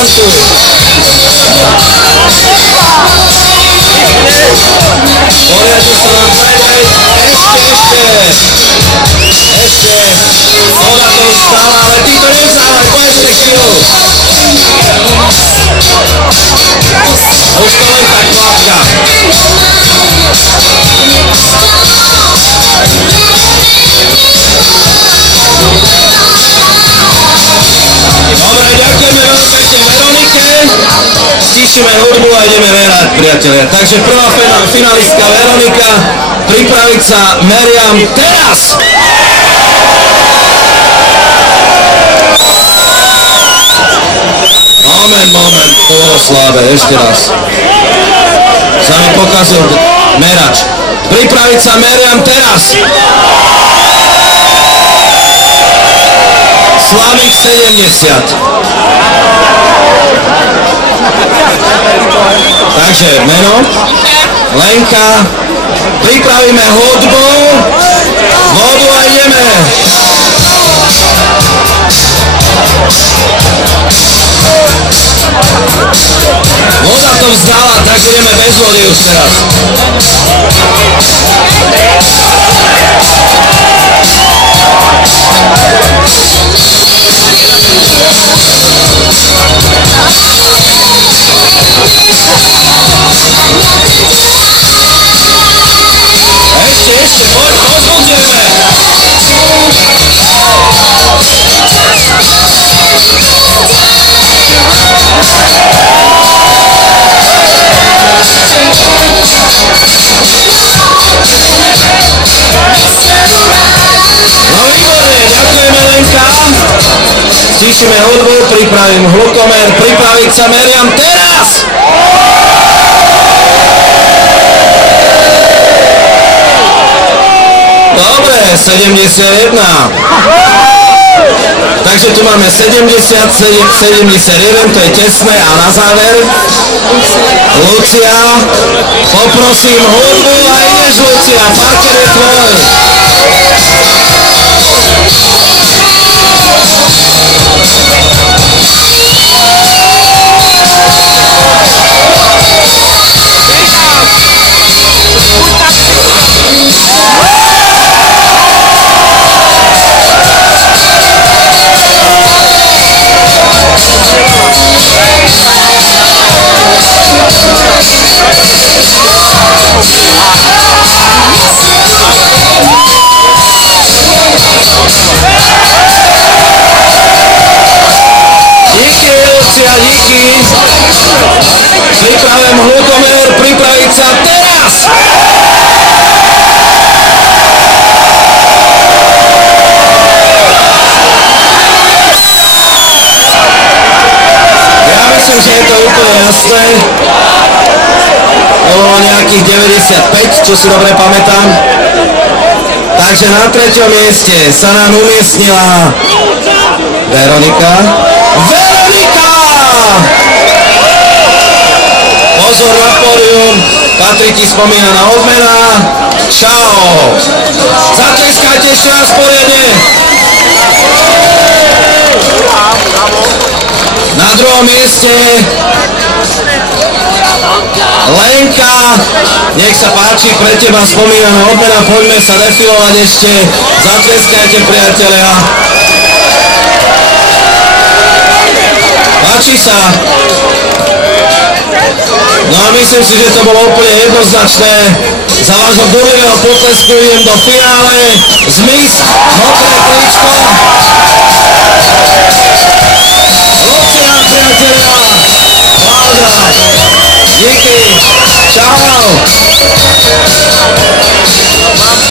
Tancuj. Poriadne sa nám zajmej. Ešte. Voda to už stála, ale ty to nevzdávaj, po ešte chvíľu. Už to len tak kvapka. Dobre, ďakujeme veľmi pekne Veronike. Stíšime hudbu a ideme merať, priatelia. Takže prvá finalistka Veronika, pripraviť sa Meriam teraz! Moment, to bolo slabé, ešte raz. Sa mi pokazil merač. Pripraviť sa Meriam teraz! Slabých 70. Takže meno, Lenka, pripravíme hudbu, vodu a ideme. Voda to vzdala, tak budeme bez vody už teraz. Ešte, poď, pozbudzujeme. No výborne, ďakujeme Lenka. Stíšime hudbu, pripravím hlukomer, pripraviť sa Meriam teraz! Dobre, 71. Takže tu máme 70, 71, to je tesné a na záver Lucia, poprosím hudbu a ideš Lucia, parker je tvoj. Díky. Pripravím hlukomer, pripraviť sa teraz! Ja myslím, že je to úplne jasné. To bolo nejakých 95, čo si dobre pamätám. Takže na 3. mieste sa nám umiestnila Veronika. Pozor na pódium, patrí ti spomínaná odmena. Čau! Zatleskajte ešte raz poriadne. Na 2. mieste Lenka, nech sa páči, pre teba spomínaná odmena, poďme sa defilovať ešte. Zatleskajte, priatelia. Páči sa. No a myslím si, že to bolo úplne jednoznačné. Za vášho burlivého potlesku idem do finále. Zmiz, modré tričko.